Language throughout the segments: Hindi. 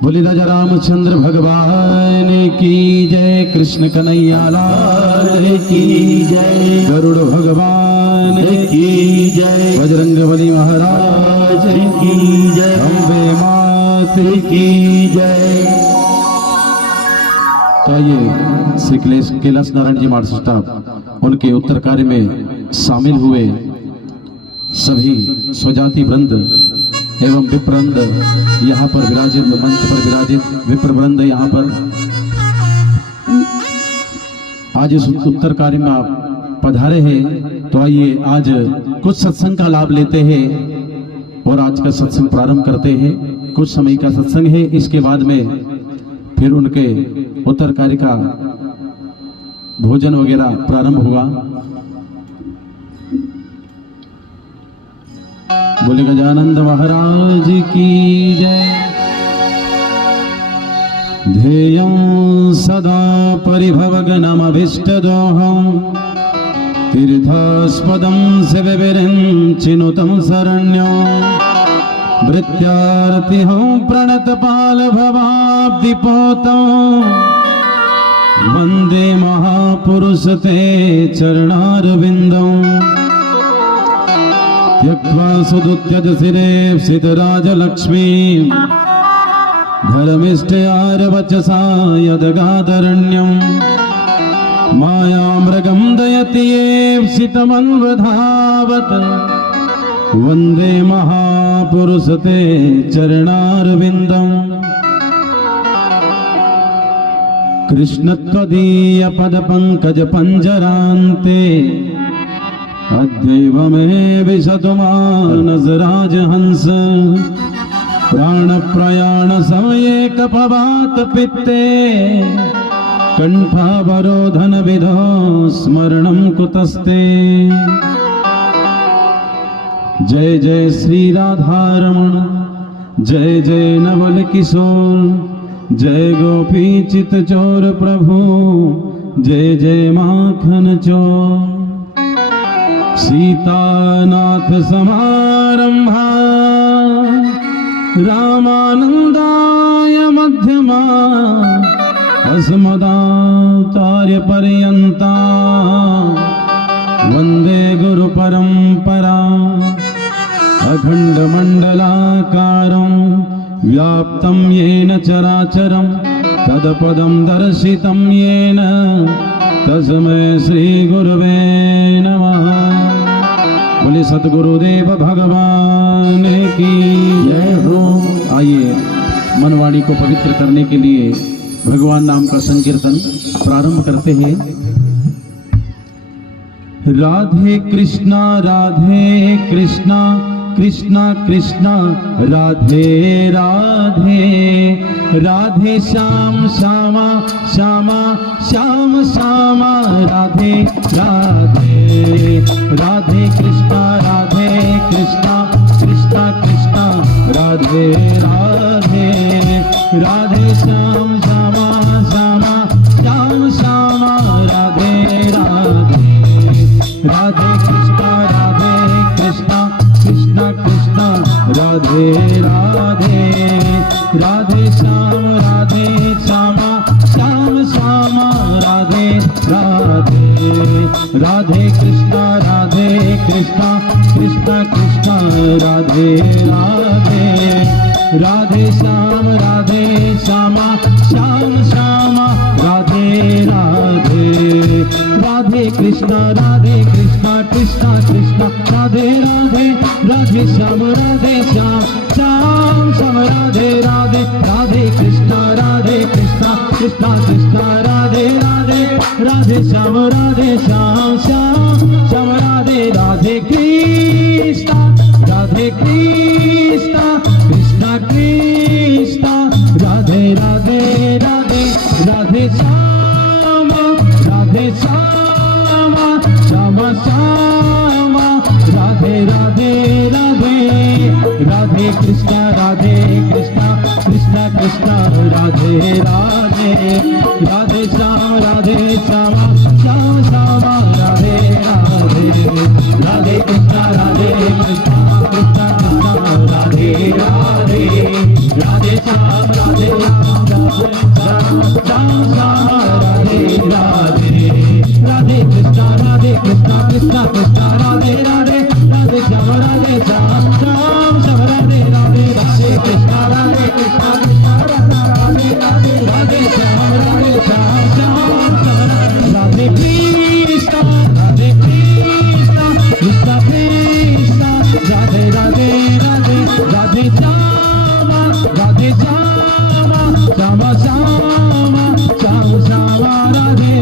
बोले राजा रामचंद्र भगवान की जय, कृष्ण कन्हैया लाल की जय, गरुड़ भगवान की जय, बजरंगबली महाराज की जय, अम्बे मात की जय। तो आइए श्री कैलाश नारायण जी महाराज साहब उनके उत्तर कार्य में शामिल हुए सभी स्वजाति वृंद एवं विप्रवृंद यहाँ पर विराजित, मंच पर विराजित विप्रवृंद यहाँ पर आज इस उत्तर कार्य में आप पधारे हैं। तो आइए आज कुछ सत्संग का लाभ लेते हैं और आज का सत्संग प्रारंभ करते हैं। कुछ समय का सत्संग है, इसके बाद में फिर उनके उत्तर कार्य का भोजन वगैरह प्रारंभ होगा। बोले गजानंद महाराज की जय। ध्येयं सदा परिभवगणमभीष्टदोहं तीर्थास्पदं शिवविरञ्चिनुतं शरण्यं भृत्यार्तिहं प्रणतपालभवाब्धिपोतं वन्दे महापुरुष ते चरणारविन्दम् त्यक्त्वा सुदुत्यज सिरेप्सितराजलक्ष्मीं धर्मिष्ठयारवचसा यदगादरण्यं मायामृगं दयति येप्सितमन्वधावत् वन्दे महापुरुष ते चरणारविन्दम् कृष्णत्वदीयपदपङ्कजपञ्जरान्ते अद्यैव मे विशतु मानसराजहंस प्राणप्रयाण समये कपवात पित्ते कंठावरोधन विधो स्मरणं कुतस्ते। जय जय श्री राधारमण, जय जय नवल किशोर, जय गोपी चित चोर प्रभु, जय जय माखन चोर। सीतानाथ समारंभा रामानंदाय मध्यमा अस्मदाचार्य पर्यंता वंदे गुरु परंपरा। अखंड मंडलाकारं व्याप्तं येन चराचरं तदपदं दर्शितं येन तस्मै श्री गुरुवे नमः। बोले सतगुरुदेव भगवान की जय हो। आइए मनवाणी को पवित्र करने के लिए भगवान नाम का संकीर्तन प्रारंभ करते हैं। राधे कृष्णा कृष्णा कृष्णा राधे राधे, राधे श्याम श्यामा श्यामा श्याम श्यामा राधे राधे, राधे कृष्णा कृष्णा कृष्णा राधे राधे, राधे श्याम श्यामा श्यामा श्याम श्यामा राधे राधे, राधे कृष्णा कृष्णा कृष्णा राधे राधे, राधे श्याम श्यामा श्याम श्यामा राधे राधे, राधे कृष्णा कृष्णा कृष्णा राधे राधे, राधे श्याम श्यामा श्याम श्यामा राधे राधे, राधे कृष्णा कृष्णा कृष्णा राधे राधे, राधे श्याम श्याम श्याम राधे राधे, राधे कृष्णा कृष्णा कृष्णा राधे राधे, राधे श्याम श्याम श्याम राधे, राधे कृष्णा कृष्णा कृष्णा राधे राधे राधे, राधे श्याम श्याम श्याम राधे राधे राधे, राधे कृष्णा कृष्णा कृष्णा राधे राधे, राधे श्याम श्याम श्याम राधे राधे, राधे कृष्णा कृष्णा कृष्णा राधे राधे, राधे श्याम राधे श्याम श्याम श्याम राधे राधे राधे कृष्ण राधे कृष्ण कृष्ण राधा राधे राधे राधे श्याम श्याम श्याम राधे कृष्ण कृष्ण कृष्ण राधे राधे राधे राधे श्याम राधे श्याम श्याम श्याम श्याम श्याम राधे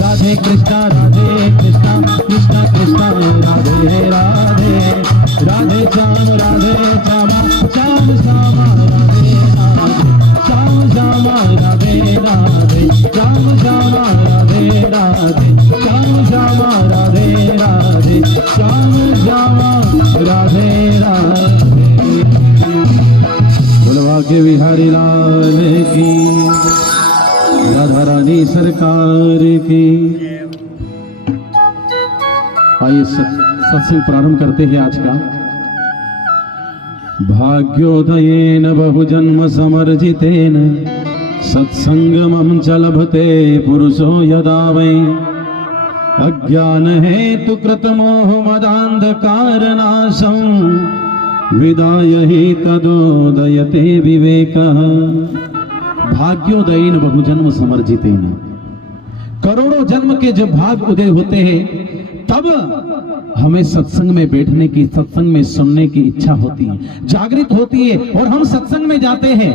राधे कृष्ण कृष्ण कृष्ण कृष्ण राधे राधे राधे श्याम श्याम श्याम श्याम राधे श्याम श्याम राधे राधे श्याम श्याम राधे राधे श्याम श्याम राधे राधे श्याम श्याम राधे राधे। भाग्य विहारी लाल की, राधा रानी सरकार की। आइए सत्संग प्रारंभ करते हैं आज का। भाग्योदयेन बहुजन्म समर्जितेन सत्संगमं च लभते पुरुषो यदा वै अज्ञान हेतु कृतमोह मदान्धकारनाशं विदाय हि तदोदयते विवेकः। भाग्योदयेन बहुजन्म समर्जितेन, करोड़ों जन्म के जब भाग उदय होते हैं तब हमें सत्संग में बैठने की, सत्संग में सुनने की इच्छा होती है, जागृत होती है और हम सत्संग में जाते हैं,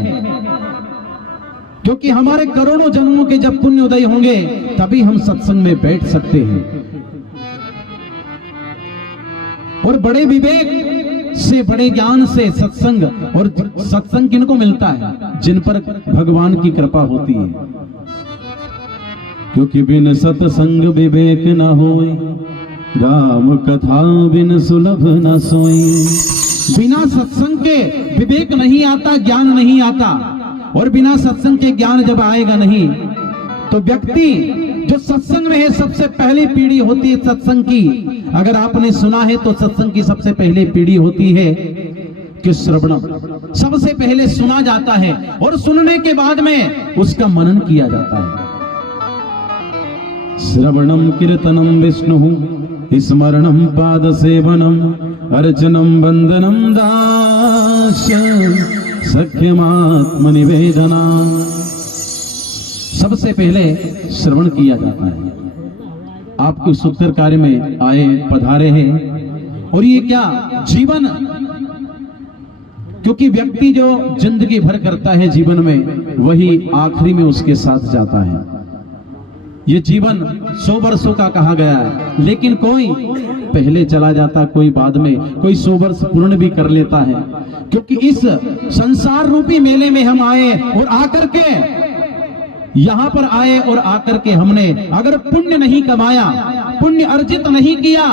क्योंकि हमारे करोड़ों जन्मों के जब पुण्य उदय होंगे तभी हम सत्संग में बैठ सकते हैं। और बड़े विवेक से, बड़े ज्ञान से सत्संग, और सत्संग किनको मिलता है? जिन पर भगवान की कृपा होती है, क्योंकि बिन सत्संग विवेक न होए, राम कथा बिन सुलभ न सोई। बिना सत्संग के विवेक नहीं आता, ज्ञान नहीं आता, और बिना सत्संग के ज्ञान जब आएगा नहीं तो व्यक्ति जो सत्संग में है, सबसे पहली पीढ़ी होती है सत्संग की। अगर आपने सुना है तो सत्संग की सबसे पहले पीढ़ी होती है कि श्रवणम, सबसे पहले सुना जाता है और सुनने के बाद में उसका मनन किया जाता है। श्रवणम कीर्तनम विष्णु स्मरणम पाद सेवनम अर्चनम वंदनम दास्यं सख्यमात्म निवेदना। सबसे पहले श्रवण किया जाता है। आपको सुखकर कार्य में आए, पधारे हैं, और ये क्या जीवन, क्योंकि व्यक्ति जो जिंदगी भर करता है जीवन में, वही आखिरी में उसके साथ जाता है। ये जीवन 100 वर्षों का कहा गया है, लेकिन कोई पहले चला जाता, कोई बाद में, कोई 100 वर्ष पूर्ण भी कर लेता है। क्योंकि इस संसार रूपी मेले में हम आए और आकर के यहां पर आए और आकर के हमने अगर पुण्य नहीं कमाया, पुण्य अर्जित नहीं किया,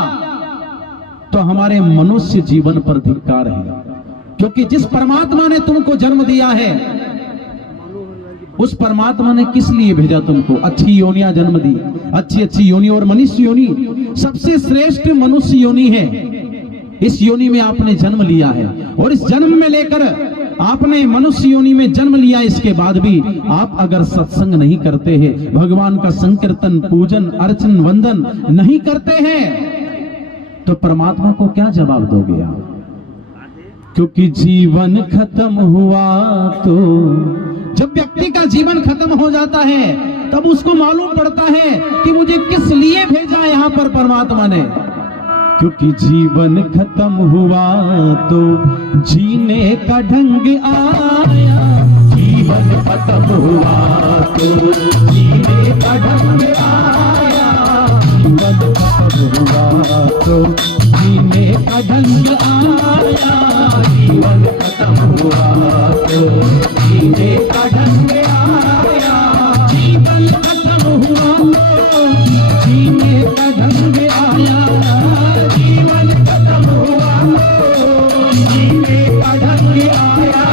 तो हमारे मनुष्य जीवन पर धिक्कार है। क्योंकि जिस परमात्मा ने तुमको जन्म दिया है, उस परमात्मा ने किस लिए भेजा तुमको? अच्छी योनियां जन्म दी, अच्छी अच्छी योनि, और मनुष्य योनि सबसे श्रेष्ठ मनुष्य योनि है। इस योनि में आपने जन्म लिया है, और इस जन्म में लेकर आपने मनुष्य योनि में जन्म लिया, इसके बाद भी आप अगर सत्संग नहीं करते हैं, भगवान का संकीर्तन, पूजन, अर्चन, वंदन नहीं करते हैं, तो परमात्मा को क्या जवाब दोगे आप? क्योंकि जीवन खत्म हुआ तो, जब व्यक्ति का जीवन खत्म हो जाता है तब उसको मालूम पड़ता है कि मुझे किस लिए भेजा यहाँ पर परमात्मा ने। क्योंकि जीवन खत्म हुआ तो जीने का ढंग आया, जीवन खत्म हुआ तो जीने का ढंग आया, जीवन खत्म हुआ तो जीने का ढंग आया, जीवन खत्म हुआ तो जीने का ढंग आया, जीवन खत्म हुआ तो जीने का ढंग आया, जीवन खत्म हुआ तो जीने का ढंग आया,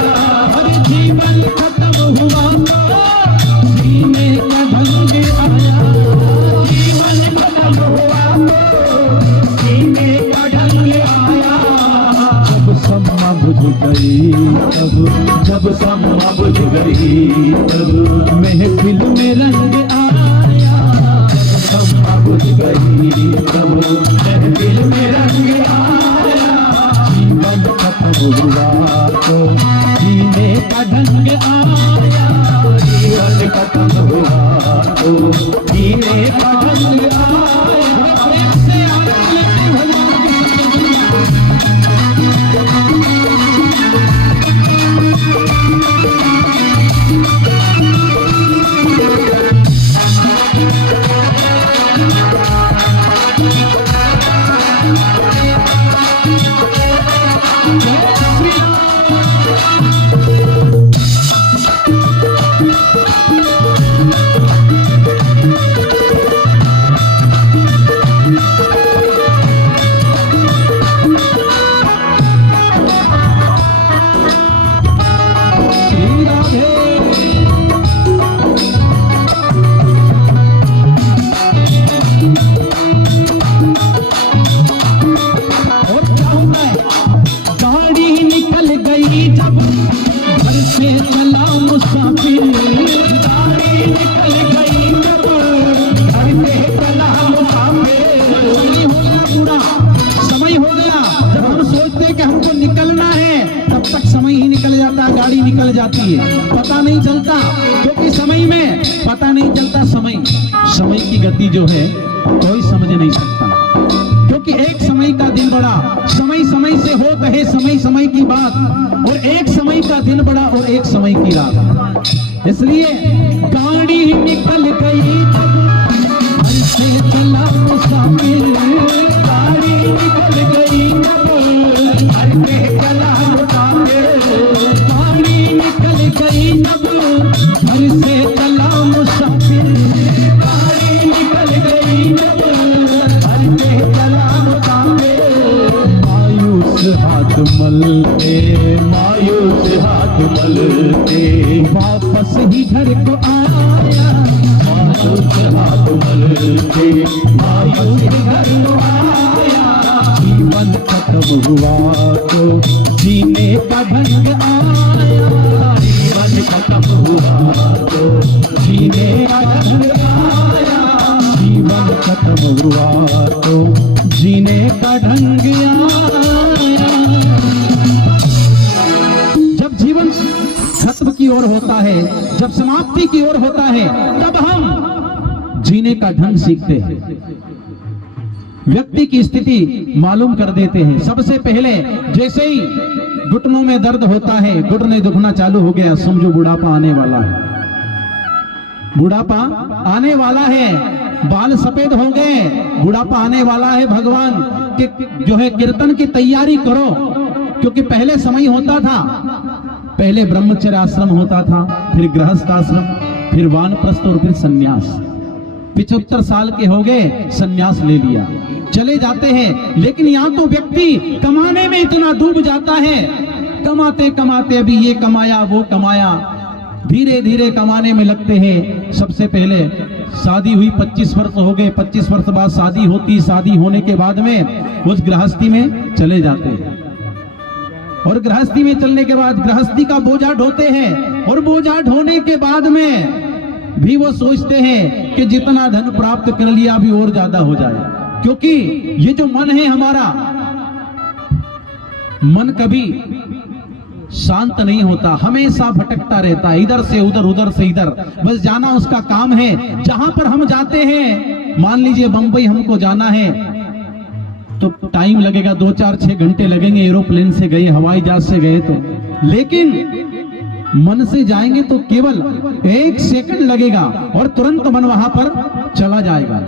अरे जीवन खत्म हुआ तो जीने का ढंग आया, जीवन खत्म हुआ तो जीने का ढंग आया। जब सम्मा बुझ गई तब, जब सम्मा बुझ गई तब महफिल में रंग आया, सम्मा बुझ गई तब महफिल में रंग आया, हुआ तो जीने का ढंग आया, जीवन खत्म हुआ तो जीने का ढंग आया। प्रेम से आनंद लेते भगवान की गाड़ी निकल जाती है, पता नहीं चलता, क्योंकि समय में पता नहीं चलता। समय की गति जो है कोई समझ नहीं सकता, क्योंकि एक समय का दिन बड़ा, समय समय से हो कहे समय समय की बात, और एक समय का दिन बड़ा और एक समय की रात। इसलिए गाड़ी निकल गई से चला मुसाफिर, गाड़ी निकल गई चला मुसाफिर, गाड़ी निकल गई नब घर से चला मुसाफिर, गाड़ी निकल गई नब घर से चला मुसाफिर। मायूस हाथ मलते, मायूस हाथ मलते वापस ही घर को आया, मायूस हाथ मलते मायूस घर को आया। जीवन खत्म हुआ तो जीने का ढंग आया, जीवन खत्म हुआ तो जीने का ढंग आया, जीवन खत्म हुआ तो जीने का ढंग आया। जब जीवन खत्म की ओर होता है, जब समाप्ति की ओर होता है, तब हम जीने का ढंग सीखते हैं, व्यक्ति की स्थिति मालूम कर देते हैं। सबसे पहले जैसे ही घुटनों में दर्द होता है, घुटने दुखना चालू हो गया, समझो बुढ़ापा आने वाला है, बुढ़ापा आने वाला है, बाल सफेद हो गए, बुढ़ापा आने वाला है। भगवान के जो है कीर्तन की तैयारी करो, क्योंकि पहले समय होता था, पहले ब्रह्मचर्य आश्रम होता था, फिर गृहस्थ आश्रम, फिर वानप्रस्थ और फिर सन्यास। 75 साल के हो गए, सन्यास ले लिया, चले जाते हैं। लेकिन यहाँ तो व्यक्ति कमाने में इतना डूब जाता है, कमाते कमाते अभी ये कमाया वो कमाया, धीरे धीरे कमाने में लगते हैं। सबसे पहले शादी हुई, 25 वर्ष हो गए, 25 वर्ष बाद शादी होती, शादी होने के बाद में उस गृहस्थी में चले जाते हैं, और गृहस्थी में चलने के बाद गृहस्थी का बोझा ढोते हैं, और बोझा ढोने के बाद में भी वो सोचते हैं कि जितना धन प्राप्त कर लिया अभी और ज्यादा हो जाए, क्योंकि ये जो मन है हमारा, मन कभी शांत नहीं होता, हमेशा भटकता रहता है, इधर से उधर उधर से इधर, बस जाना उसका काम है। जहां पर हम जाते हैं, मान लीजिए बंबई हमको जाना है तो टाइम लगेगा, 2-4-6 घंटे लगेंगे, एरोप्लेन से गए, हवाई जहाज से गए तो, लेकिन मन से जाएंगे तो केवल 1 सेकंड लगेगा और तुरंत मन वहां पर चला जाएगा,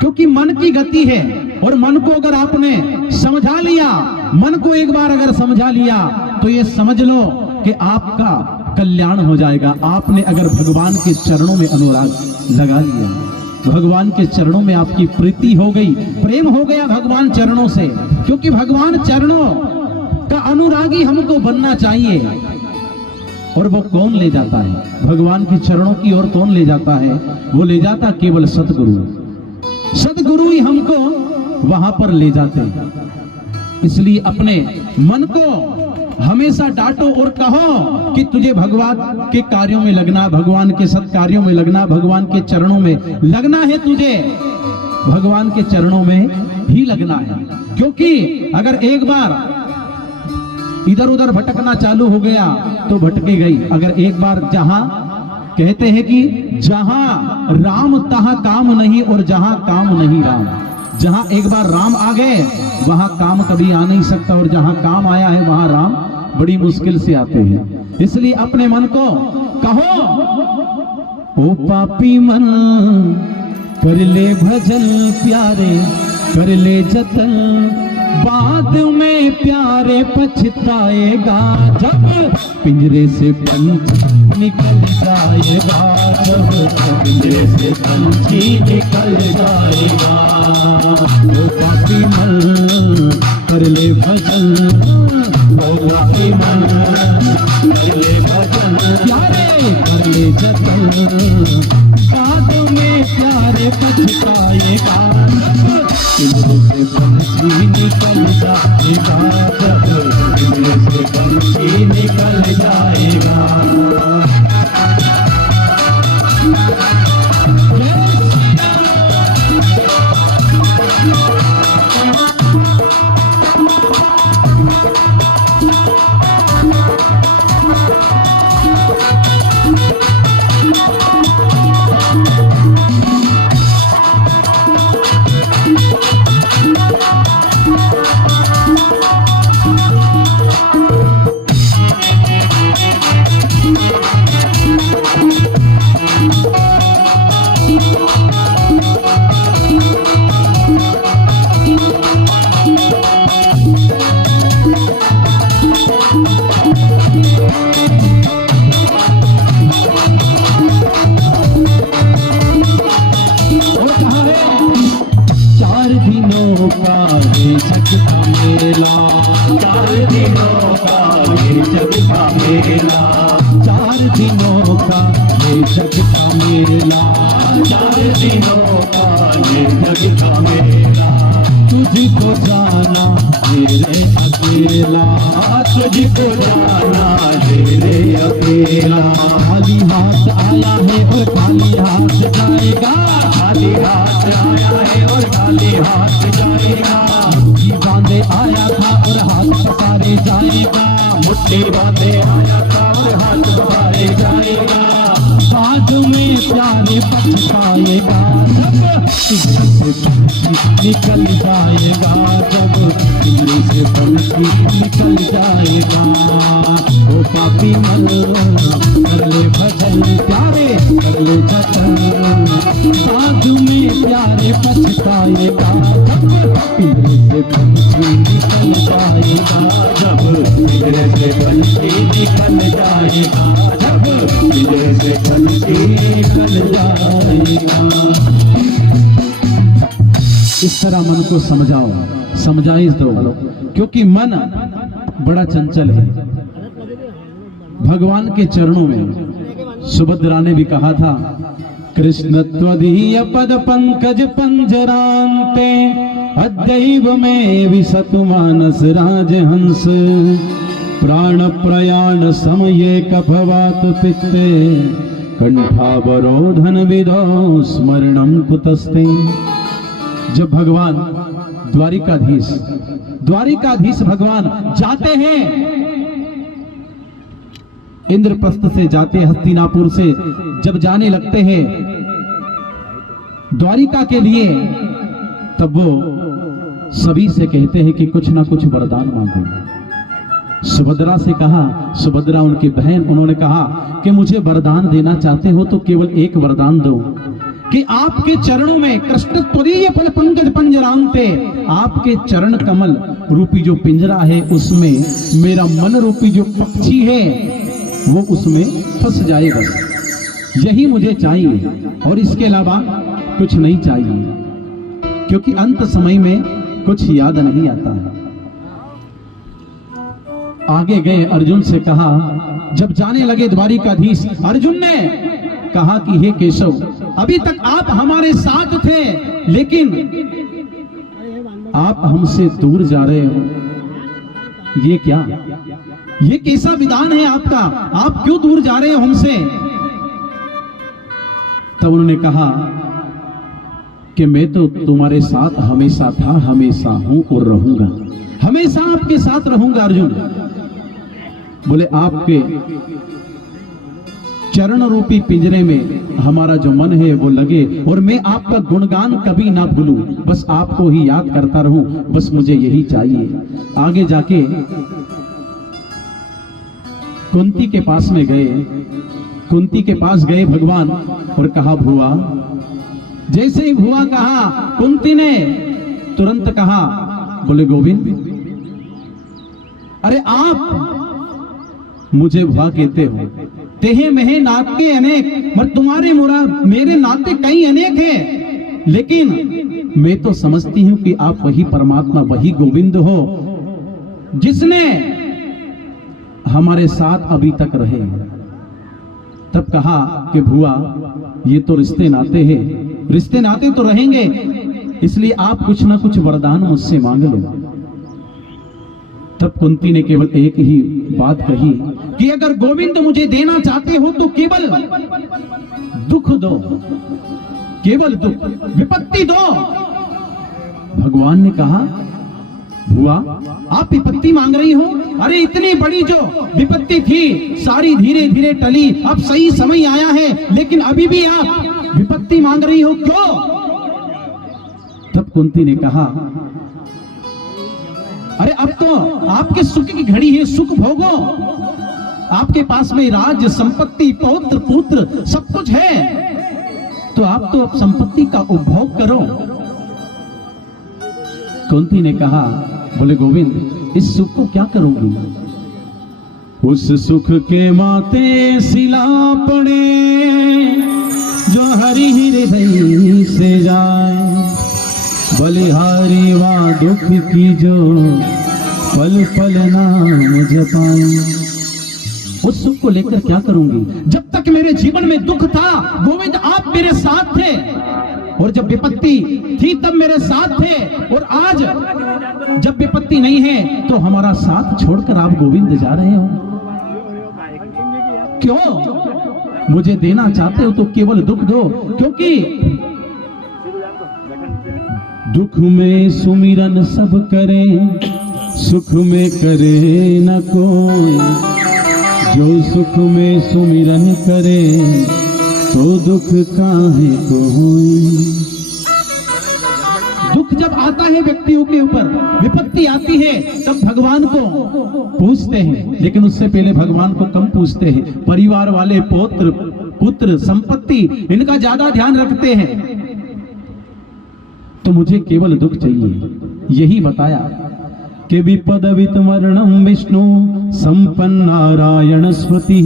क्योंकि मन की गति है। और मन को अगर आपने समझा लिया, मन को एक बार अगर समझा लिया तो ये समझ लो कि आपका कल्याण हो जाएगा। आपने अगर भगवान के चरणों में अनुराग लगा लिया, भगवान के चरणों में आपकी प्रीति हो गई, प्रेम हो गया भगवान चरणों से, क्योंकि भगवान चरणों का अनुरागी हमको बनना चाहिए। और वो कौन ले जाता है भगवान के चरणों की ओर? कौन ले जाता है? वो ले जाता केवल सतगुरु। सतगुरु ही हमको वहां पर ले जाते हैं। इसलिए अपने मन को हमेशा डांटो और कहो कि तुझे भगवान के कार्यों में लगना, भगवान के सत्कार्यों में लगना, भगवान के चरणों में लगना है, तुझे भगवान के चरणों में ही लगना है। क्योंकि अगर एक बार इधर उधर भटकना चालू हो गया तो भटके गई। अगर एक बार जहां कहते हैं कि जहां राम तहां काम नहीं और जहां काम नहीं राम, जहां एक बार राम आ गए वहां काम कभी आ नहीं सकता, और जहां काम आया है वहां राम बड़ी मुश्किल से आते हैं। इसलिए अपने मन को कहो, ओ पापी मन कर ले भजन प्यारे, कर ले जतन बाद में प्यारे पछताएगा, जब पिंजरे से पंछी निकल जाएगा, जब पिंजरे से पंछी निकल जाएगा। ओ पापी मन कर ले भजन, ओ पापी मन कर ले भजन प्यारे, कर ले जतन बाद में प्यारे पछताएगा, पिंजरे से पंछी निकल जाएगा, जब पिंजरे से पंछी निकल जाएगा। चार दिनों का ये जग का मेला, चार दिनों का ये जग का मेला, चार दिनों का ये जग का मेला, चार दिनों का ये जग का मेला। तुझको जाना मेरे अकेला, तुझको जाना मेरे अकेला। खाली हाथ आया है और खाली हाथ जाएगा, खाली हाथ आया है और खाली हाथ जाएगा। मुट्ठी बांधे आया था और हाथ पसारे जाएगा, मुट्ठी बांधे आया था और हाथ पसारे जाएगा। बाद में प्यारे पछताएगा, जब पिंजरे से पंछी निकल जाएगा, जब पिंजरे से पंछी निकल जाएगा। ओ पापी मन कर ले भजन प्यारे, कर ले जतन बाद में प्यारे पछताएगा, जब पिंजरे से पंछी निकल जाएगा, जब पिंजरे से पंछी निकल जाएगा, जब पिंजरे से पंछी निकल जाएगा। इस तरह मन को समझाओ, समझाइश दो, क्योंकि मन बड़ा चंचल है। भगवान के चरणों में सुभद्रा ने भी कहा था, कृष्ण त्वदीय पद पंकज पंजरांते अद्दैव में विसतु मानस राजहंस प्राण प्रयाण समये कफवात पित्ते कंठावरोधन विदो स्मरणम कुतस्ते। जब भगवान द्वारिकाधीश भगवान जाते हैं, इंद्रप्रस्थ से जाते, हस्तिनापुर से जब जाने लगते हैं द्वारिका के लिए, तब वो सभी से कहते हैं कि कुछ ना कुछ वरदान मांगो। सुभद्रा से कहा, सुभद्रा उनकी बहन, उन्होंने कहा कि मुझे वरदान देना चाहते हो तो केवल एक वरदान दो कि आपके चरणों में कृष्ण त्वदीय पद पंकज पंजरांते, आपके चरण कमल रूपी जो पिंजरा है उसमें मेरा मन रूपी जो पक्षी है वो उसमें फंस जाए, बस यही मुझे चाहिए और इसके अलावा कुछ नहीं चाहिए, क्योंकि अंत समय में कुछ याद नहीं आता है। आगे गए, अर्जुन से कहा, जब जाने लगे द्वारिकाधीश, अर्जुन ने कहा कि हे केशव, अभी तक आप हमारे साथ थे लेकिन आप हमसे दूर जा रहे हो, ये क्या, ये कैसा विधान है आपका, आप क्यों दूर जा रहे हो हमसे। तब उन्होंने कहा कि मैं तो तुम्हारे साथ हमेशा था, हमेशा हूं और रहूंगा, हमेशा आपके साथ रहूंगा अर्जुन। बोले आपके चरण रूपी पिंजरे में हमारा जो मन है वो लगे और मैं आपका गुणगान कभी ना भूलूं, बस आपको ही याद करता रहूं, बस मुझे यही चाहिए। आगे जाके कुंती के पास में गए, कुंती के पास गए भगवान और कहा भुआ। जैसे ही भुआ कहा, कुंती ने तुरंत कहा, बोले गोविंद, अरे आप मुझे भुआ कहते हो, तेहे महे नाते अनेक, मगर तुम्हारे मेरे नाते कई अनेक हैं, लेकिन मैं तो समझती हूं कि आप वही परमात्मा, वही गोविंद हो जिसने हमारे साथ अभी तक रहे। तब कहा कि भुआ, ये तो रिश्ते नाते हैं, रिश्ते नाते तो रहेंगे, इसलिए आप कुछ ना कुछ वरदान मुझसे मांग लो। तब कुंती ने केवल एक ही बात कही कि अगर गोविंद मुझे देना चाहते हो तो केवल दुख दो, केवल दुख, विपत्ति दो। भगवान ने कहा, भुआ आप विपत्ति मांग रही हो? अरे इतनी बड़ी जो विपत्ति थी सारी धीरे धीरे टली, अब सही समय आया है, लेकिन अभी भी आप विपत्ति मांग रही हो, क्यों? तब कुंती ने कहा, अरे अब तो आपके सुख की घड़ी है, सुख भोगो, आपके पास में राज संपत्ति पौत्र पुत्र सब कुछ है, तो आप तो अब संपत्ति का उपभोग करो। कुंती ने कहा, बोले गोविंद, इस सुख को क्या करूंगी? उस सुख के माते सिला पड़े जो हरि हृदय से जाए, बलिहारी वा दुख की जो पल पल नाम जपाए। उस सुख को लेकर क्या करूंगी? जब तक मेरे जीवन में दुख था गोविंद आप मेरे साथ थे, और जब विपत्ति थी तब मेरे साथ थे, और आज जब विपत्ति नहीं है तो हमारा साथ छोड़कर आप गोविंद जा रहे हो, क्यों? मुझे देना चाहते हो तो केवल दुख दो, क्योंकि दुख में सुमिरन सब करें, सुख में करे न कोई, जो सुख में सुमिरन करे तो दुख काहे को होई। दुख जब आता है व्यक्तियों के ऊपर, विपत्ति आती है, तब भगवान को पूछते हैं, लेकिन उससे पहले भगवान को कम पूछते हैं। परिवार वाले, पौत्र पुत्र संपत्ति, इनका ज्यादा ध्यान रखते हैं। तो मुझे केवल दुख चाहिए, यही बताया कि विपदवित मरणम विष्णु संपन्न नारायण स्मृति,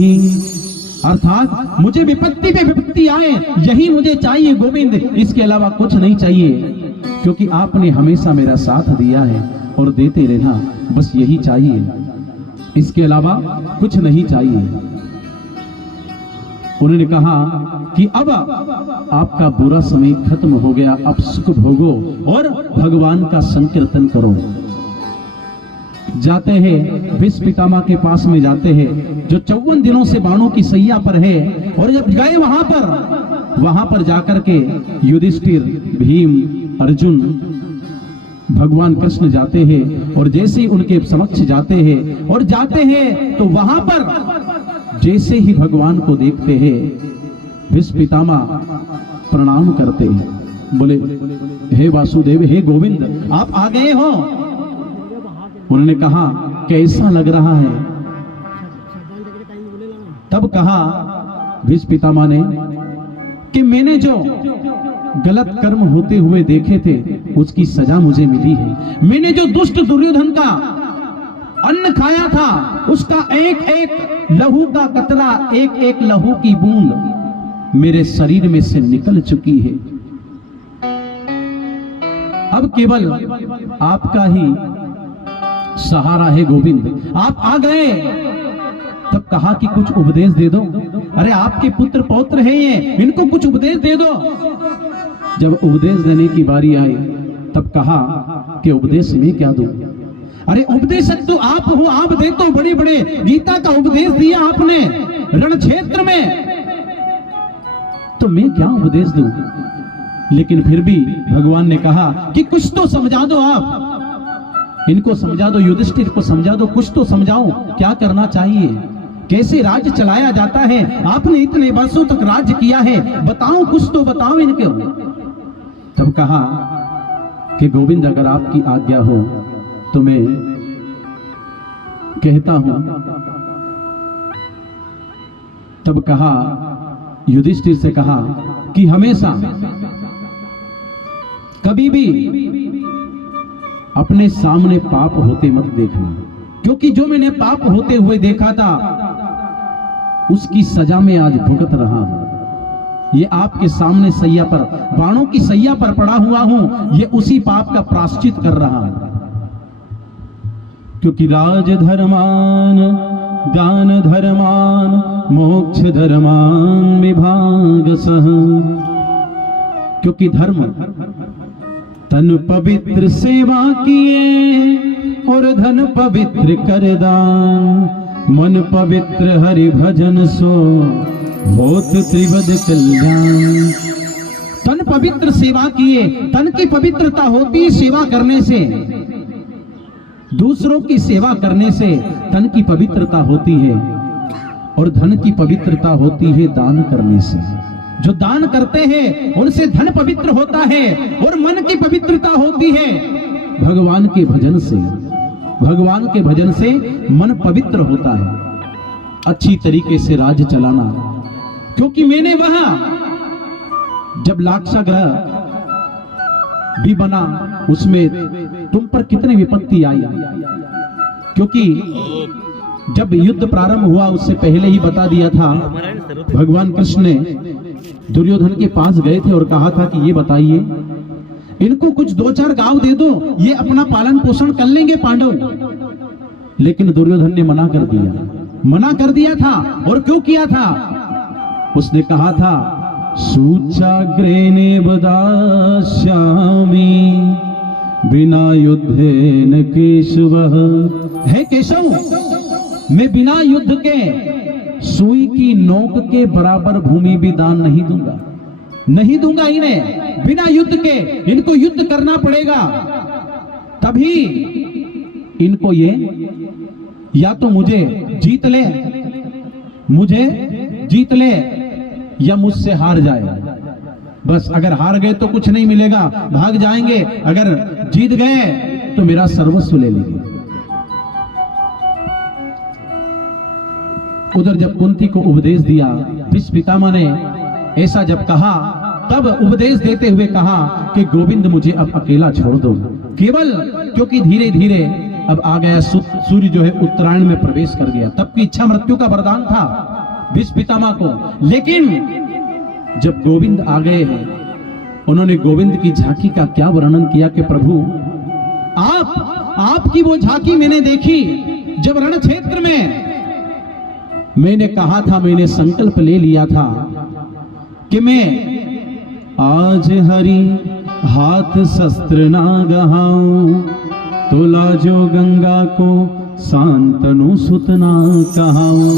अर्थात मुझे विपत्ति पे विपत्ति आए यही मुझे चाहिए गोविंद, इसके अलावा कुछ नहीं चाहिए, क्योंकि आपने हमेशा मेरा साथ दिया है और देते रहना, बस यही चाहिए, इसके अलावा कुछ नहीं चाहिए। उन्होंने कहा कि अब आपका बुरा समय खत्म हो गया, अब सुख भोगो और भगवान का संकीर्तन करो। जाते हैं भीष्म पितामह के पास में, जाते हैं जो 54 दिनों से बाणों की सैया पर है, और जब गए वहां पर जाकर के युधिष्ठिर, भीम, अर्जुन, भगवान कृष्ण जाते हैं, और जैसे ही उनके समक्ष जाते हैं और जाते हैं तो वहां पर जैसे ही भगवान को देखते हैं भीष्म पितामह प्रणाम करते हैं, बोले हे वासुदेव, हे गोविंद, आप आ गए हो। उन्होंने कहा कैसा लग रहा है? तब कहा भीष्म पितामह ने कि मैंने जो गलत कर्म होते हुए देखे थे उसकी सजा मुझे मिली है। मैंने जो दुष्ट दुर्योधन का अन्न खाया था उसका एक एक लहू का कतरा, एक एक लहू की बूंद मेरे शरीर में से निकल चुकी है। अब केवल आपका ही सहारा है गोविंद, आप आ गए। तब कहा कि कुछ उपदेश दे दो। अरे आपके पुत्र पौत्र हैं ये, इनको कुछ उपदेश दे दो। जब उपदेश देने की बारी आई तब कहा कि उपदेश में क्या दूं? अरे उपदेशक तो आप हो, आप दे तो बड़े बड़े गीता का उपदेश दिया आपने रण क्षेत्र में, तो मैं क्या उपदेश दूं? लेकिन फिर भी भगवान ने कहा कि कुछ तो समझा दो आप। इनको समझा दो, युधिष्ठिर को समझा दो, कुछ तो समझाओ क्या करना चाहिए, कैसे राज्य चलाया जाता है। आपने इतने वर्षों तक राज्य किया है, बताओ, कुछ तो बताओ इनको। तब कहा कि गोविंद अगर आपकी आज्ञा हो तो मैं कहता हूं। तब कहा, युधिष्ठिर से कहा कि हमेशा कभी भी अपने सामने पाप होते मत देखना, क्योंकि जो मैंने पाप होते हुए देखा था उसकी सजा में आज भुगत रहा हूं। ये आपके सामने सैया पर, बाणों की सैया पर पड़ा हुआ हूं, ये उसी पाप का प्रायश्चित कर रहा हूं। क्योंकि राज धर्मान दान धर्मान मोक्ष धर्मान विभाग सह, क्योंकि धर्म तन पवित्र सेवा किए और धन पवित्र कर दान, मन पवित्र हरि भजन सो होत त्रिवद कल्याण। तन पवित्र सेवा किए, तन की पवित्रता होती है सेवा करने से, दूसरों की सेवा करने से तन की पवित्रता होती है, और धन की पवित्रता होती है दान करने से। जो दान करते हैं उनसे धन पवित्र होता है, और मन की पवित्रता होती है भगवान के भजन से। भगवान के भजन से मन पवित्र होता है। अच्छी तरीके से राज्य चलाना, क्योंकि मैंने वहां जब लाक्षागृह भी बना उसमें तुम पर कितनी विपत्ति आई, क्योंकि जब युद्ध प्रारंभ हुआ उससे पहले ही बता दिया था, भगवान कृष्ण ने दुर्योधन के पास गए थे और कहा था कि ये बताइए, इनको कुछ 2-4 गांव दे दो, ये अपना पालन पोषण कर लेंगे पांडव। लेकिन दुर्योधन ने मना कर दिया था। और क्यों किया था? उसने कहा था, सूचाग्रेणे वदास्यामि बिना युद्धेन केशवः। हे केशव, मैं बिना युद्ध के सुई की नोक के बराबर भूमि भी दान नहीं दूंगा इन्हें बिना युद्ध के। इनको युद्ध करना पड़ेगा, तभी इनको ये या तो मुझे जीत ले या मुझसे हार जाए। बस अगर हार गए तो कुछ नहीं मिलेगा, भाग जाएंगे, अगर जीत गए तो मेरा सर्वस्व ले लेंगे। उधर जब कुंती को उपदेश दिया, भीष्म पितामह ने ऐसा जब कहा, तब उपदेश देते हुए कहा कि गोविंद मुझे अब अकेला छोड़ दो, केवल क्योंकि धीरे धीरे अब आ गया सूर्य जो है उत्तरायण में प्रवेश कर गया। तब की इच्छा मृत्यु का वरदान था भीष्म पितामह को। लेकिन जब गोविंद आ गए हैं, उन्होंने गोविंद की झांकी का क्या वर्णन किया कि प्रभु आपकी वो झांकी मैंने देखी जब रण क्षेत्र में मैंने कहा था, मैंने संकल्प ले लिया था कि मैं आज हरि हाथ शस्त्र ना गहाऊं, तो लाजो गंगा को शांतनु सुतना कहाऊं।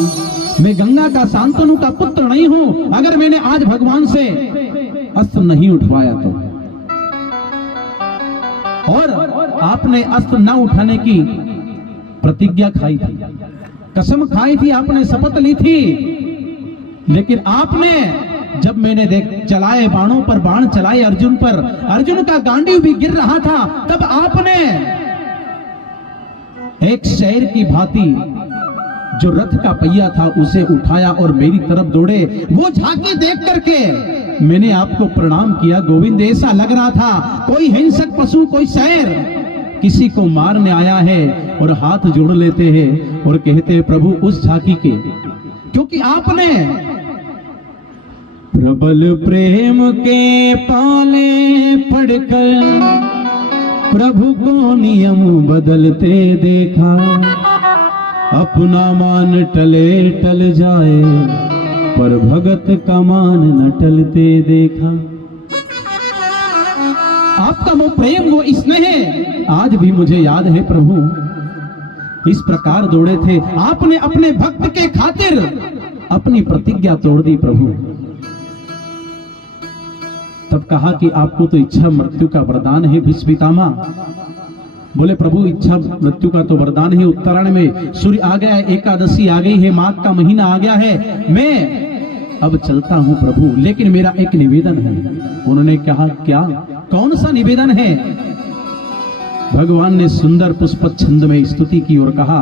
मैं गंगा का शांतनु का पुत्र नहीं हूं अगर मैंने आज भगवान से अस्त्र नहीं उठवाया तो। और आपने अस्त्र न उठाने की प्रतिज्ञा खाई थी, कसम खाई थी, आपने शपथ ली थी। लेकिन आपने जब मैंने चलाए बाणों पर बाण चलाए अर्जुन पर, अर्जुन का गांडीव भी गिर रहा था, तब आपने एक शेर की भांति जो रथ का पहिया था उसे उठाया और मेरी तरफ दौड़े। वो झांकी देख करके मैंने आपको प्रणाम किया गोविंद। ऐसा लग रहा था कोई हिंसक पशु, कोई शेर किसी को मारने आया है, और हाथ जोड़ लेते हैं और कहते हैं प्रभु उस झांकी के, क्योंकि आपने प्रबल प्रेम के पाले पड़कर प्रभु को नियम बदलते देखा। अपना मान टले टल जाए, पर भगत का मान न टलते देखा। आपका वो प्रेम, वो स्नेह आज भी मुझे याद है प्रभु। इस प्रकार दौड़े थे आपने अपने भक्त के खातिर, अपनी प्रतिज्ञा तोड़ दी प्रभु। तब कहा कि आपको तो इच्छा मृत्यु का वरदान है भीष्म पितामह, बोले प्रभु इच्छा मृत्यु का तो वरदान है, उत्तरायण में सूर्य आ गया है, एकादशी आ गई है, माघ का महीना आ गया है, मैं अब चलता हूं प्रभु, लेकिन मेरा एक निवेदन है। उन्होंने कहा क्या, कौन सा निवेदन है? भगवान ने सुंदर पुष्प छंद में स्तुति की और कहा,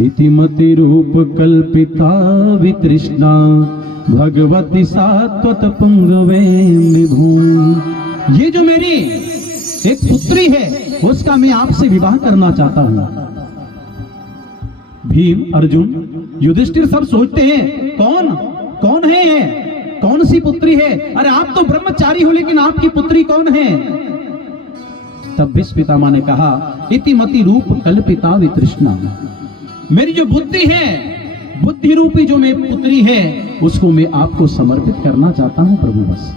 इतिमति रूप कल्पिता वितृष्णा भगवती सात्वत पुंगवे विभू। ये जो मेरी एक पुत्री है उसका मैं आपसे विवाह करना चाहता हूं। भीम, अर्जुन, युधिष्ठिर सब सोचते हैं कौन है ये? कौन सी पुत्री है? अरे आप तो ब्रह्मचारी हो, लेकिन आपकी पुत्री कौन है? तब भीष्म पितामह ने कहा, इतिमति रूप कल्पिता वितृष्णा, मेरी जो बुद्धि है, बुद्धि रूपी जो मेरी पुत्री है, उसको मैं आपको समर्पित करना चाहता हूं प्रभु बस।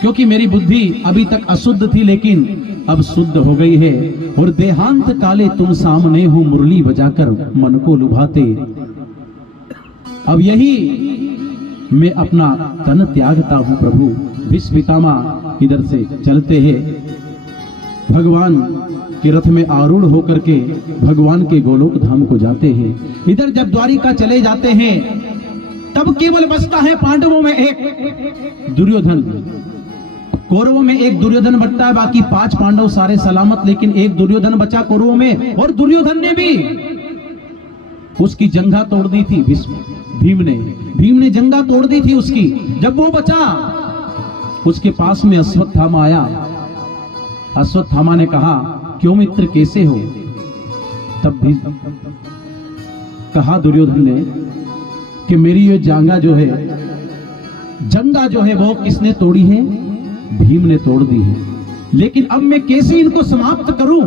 क्योंकि मेरी बुद्धि अभी तक अशुद्ध थी, लेकिन अब शुद्ध हो गई है, और देहांत काले तुम सामने हो मुरली बजाकर मन को लुभाते। अब यही मैं अपना तन त्यागता हूं प्रभु। भीष्म पितामह इधर से चलते हैं, भगवान के रथ में आरूढ़ होकर के भगवान के गोलोक धाम को जाते हैं। इधर जब द्वारिका चले जाते हैं, तब केवल बचता है पांडवों में एक दुर्योधन। कौरवों में एक दुर्योधन बचता है, बाकी 5 पांडव सारे सलामत, लेकिन एक दुर्योधन बचा कौरवों में, और दुर्योधन ने भी उसकी जंघा तोड़ दी थी। भीम ने जंघा तोड़ दी थी उसकी। जब वो बचा, उसके पास में अश्वत्थामा आया। अश्वत्थामा ने कहा, क्यों मित्र, कैसे हो? तब भी कहा दुर्योधन ने कि मेरी ये जंघा जो है वो किसने तोड़ी है? भीम ने तोड़ दी है, लेकिन अब मैं कैसे इनको समाप्त करूं?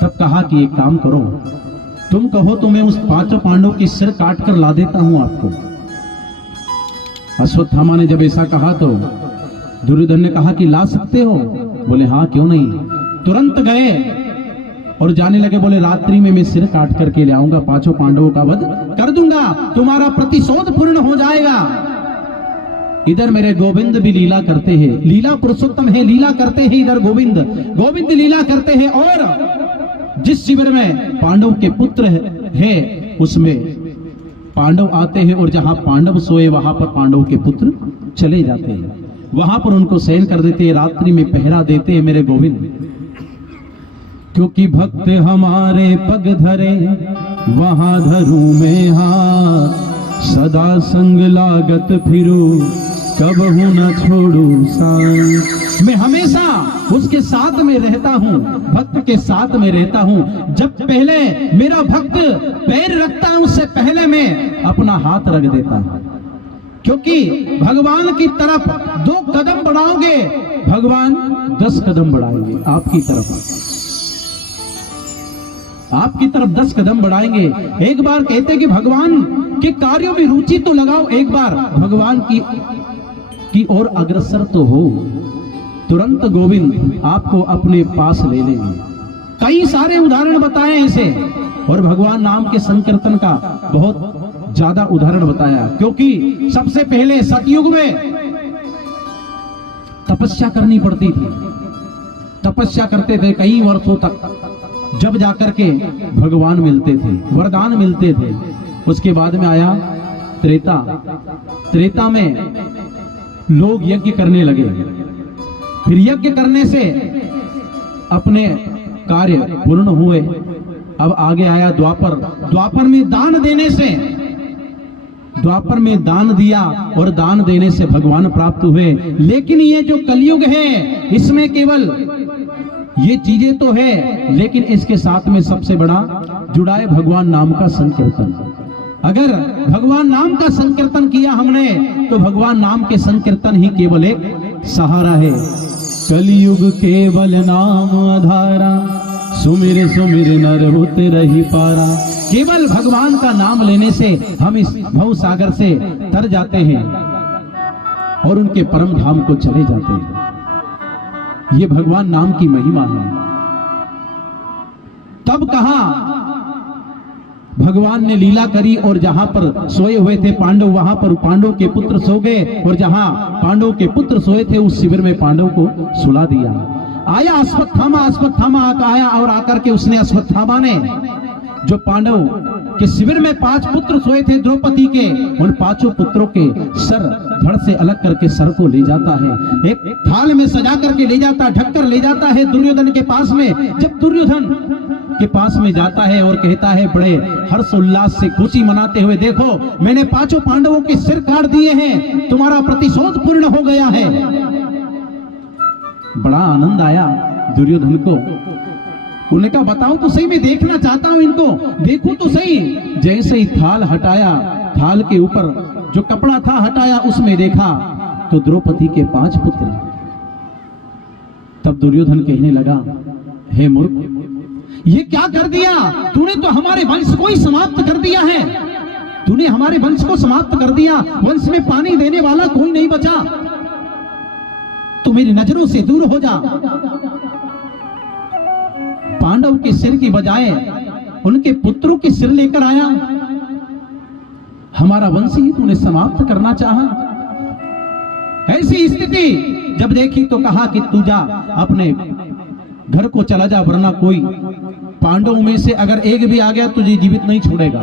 तब कहा कि एक काम करो, तुम कहो तो मैं उस 5 पांडवों की सिर काट कर ला देता हूं आपको। अश्वत्थामा ने जब ऐसा कहा तो दुर्योधन ने कहा कि ला सकते हो? बोले हाँ, क्यों नहीं। तुरंत गए और जाने लगे, बोले रात्रि में मैं सिर काट करके ले आऊंगा, 5 पांडवों का वध कर दूंगा, तुम्हारा प्रतिशोध पूर्ण हो जाएगा। इधर मेरे गोविंद भी लीला करते हैं, लीला पुरुषोत्तम है, लीला करते हैं। इधर गोविंद लीला करते हैं, और जिस शिविर में पांडव के पुत्र है उसमें पांडव आते हैं, और जहां पांडव सोए वहां पर पांडव के पुत्र चले जाते हैं, वहां पर उनको शयन कर देते हैं, रात्रि में पहरा देते हैं मेरे गोविंद। क्योंकि भक्त हमारे पग धरे वहां धरूं मैं हाथ, सदा संग लागत फिरू कबहू न छोड़ू साथ। मैं हमेशा उसके साथ में रहता हूँ, भक्त के साथ में रहता हूँ। जब पहले मेरा भक्त पैर रखता है, उससे पहले मैं अपना हाथ रख देता हूँ। क्योंकि भगवान की तरफ 2 कदम बढ़ाओगे, भगवान 10 कदम बढ़ाएंगे आपकी तरफ 10 कदम बढ़ाएंगे। एक बार कहते कि भगवान के कार्यों में रुचि तो लगाओ, एक बार भगवान की ओर अग्रसर तो हो, तुरंत गोविंद आपको अपने पास ले लेंगे। कई सारे उदाहरण बताए ऐसे, और भगवान नाम के संकीर्तन का बहुत ज्यादा उदाहरण बताया। क्योंकि सबसे पहले सतयुग में तपस्या करनी पड़ती थी, तपस्या करते थे कई वर्षों तक, जब जाकर के भगवान मिलते थे, वरदान मिलते थे। उसके बाद में आया त्रेता में लोग यज्ञ करने लगे, फिर यज्ञ करने से अपने कार्य पूर्ण हुए। अब आगे आया द्वापर में दान देने से, द्वापर में दान दिया और दान देने से भगवान प्राप्त हुए। लेकिन ये जो कलयुग है, इसमें केवल ये चीजें तो है, लेकिन इसके साथ में सबसे बड़ा जुड़ा है भगवान नाम का संकीर्तन। अगर भगवान नाम का संकीर्तन किया हमने, तो भगवान नाम के संकीर्तन ही केवल एक सहारा है। कलयुग केवल नाम आधारा, सुमिर सुमिर नर होते रही पारा। केवल भगवान का नाम लेने से हम इस भव सागर से तर जाते हैं और उनके परम धाम को चले जाते हैं। ये भगवान नाम की महिमा है। तब कहा भगवान ने लीला करी, और जहां पर सोए हुए थे पांडव, वहां पर पांडव के पुत्र सो गए, और जहां पांडव के पुत्र सोए थे उस शिविर में पांडव को सुला दिया। आया अश्वत्थामा आया और आकर के उसने अश्वत्थामा ने जो पांडव के शिविर में 5 पुत्र सोए थे द्रौपदी के, उन 5 पुत्रों के सर धड़ से अलग करके सर को ले जाता है, एक थाल में सजा करके ले जाता, ढक कर ले जाता है दुर्योधन के पास में। जब दुर्योधन के पास में जाता है और कहता है बड़े हर्ष उल्लास से खुशी मनाते हुए, देखो मैंने 5 पांडवों के सिर काट दिए हैं, तुम्हारा प्रतिशोध पूर्ण हो गया है। बड़ा आनंद आया दुर्योधन को। उन्होंने कहा बताओ तो सही, मैं देखना चाहता हूं इनको, देखो तो सही। जैसे ही थाल हटाया, थाल के ऊपर जो कपड़ा था हटाया, उसमें देखा तो द्रौपदी के 5 पुत्र। तब दुर्योधन कहने लगा, हे मूर्ख, ये क्या कर दिया तूने? तो हमारे वंश को ही समाप्त कर दिया है, तूने हमारे वंश को समाप्त कर दिया, वंश में पानी देने वाला कोई नहीं बचा, तू मेरी नजरों से दूर हो जा। पांडव के सिर की बजाय उनके पुत्रों के सिर लेकर आया, हमारा वंश ही तूने समाप्त करना चाहा। ऐसी स्थिति जब देखी तो कहा कि तू जा अपने घर को चला जा, वरना कोई पांडव में से अगर एक भी आ गया तुझे जीवित नहीं छोड़ेगा।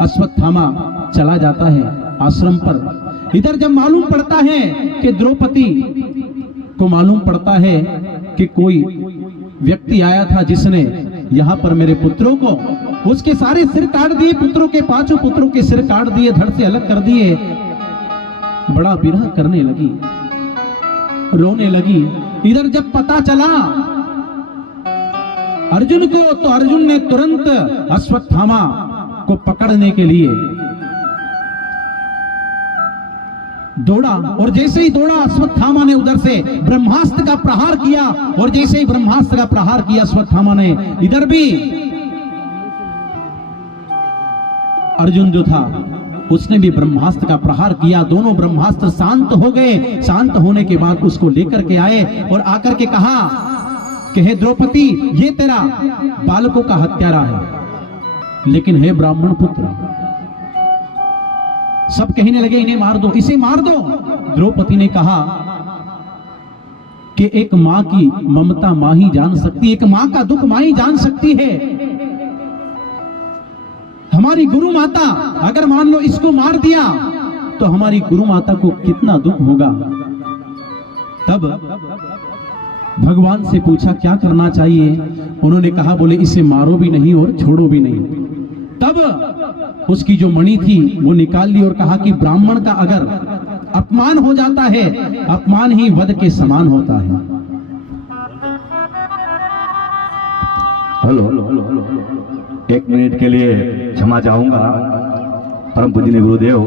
अश्वत्थामा चला जाता है आश्रम पर। इधर जब मालूम पड़ता है कि द्रौपदी को मालूम पड़ता है कि कोई व्यक्ति आया था जिसने यहां पर मेरे पुत्रों को, उसके सारे सिर काट दिए, पुत्रों के 5 पुत्रों के सिर काट दिए, धड़ से अलग कर दिए। बड़ा विरह करने लगी, रोने लगी। इधर जब पता चला अर्जुन को, तो अर्जुन ने तुरंत अश्वत्थामा को पकड़ने के लिए दौड़ा, और जैसे ही दौड़ा अश्वत्थामा ने उधर से ब्रह्मास्त्र का प्रहार किया, और जैसे ही ब्रह्मास्त्र का प्रहार किया अश्वत्थामा ने, इधर भी अर्जुन जो था उसने भी ब्रह्मास्त्र का प्रहार किया। दोनों ब्रह्मास्त्र शांत हो गए। शांत होने के बाद उसको लेकर के आए और आकर के कहा कि हे द्रौपदी, ये तेरा बालकों का हत्यारा है, लेकिन हे ब्राह्मण पुत्र, सब कहने लगे इन्हें मार दो, इसे मार दो। द्रौपदी ने कहा कि एक मां की ममता मां ही जान सकती है, एक मां का दुख मां ही जान सकती है। हमारी गुरु माता अगर मान लो इसको मार दिया तो हमारी गुरु माता को कितना दुख होगा। तब भगवान से पूछा क्या करना चाहिए। उन्होंने कहा, बोले इसे मारो भी नहीं और छोड़ो भी नहीं। तब उसकी जो मणि थी वो निकाल ली और कहा कि ब्राह्मण का अगर अपमान हो जाता है, अपमान ही वध के समान होता है। हेलो, 1 मिनट के लिए क्षमा चाहूंगा। परम पूजनीय गुरुदेव।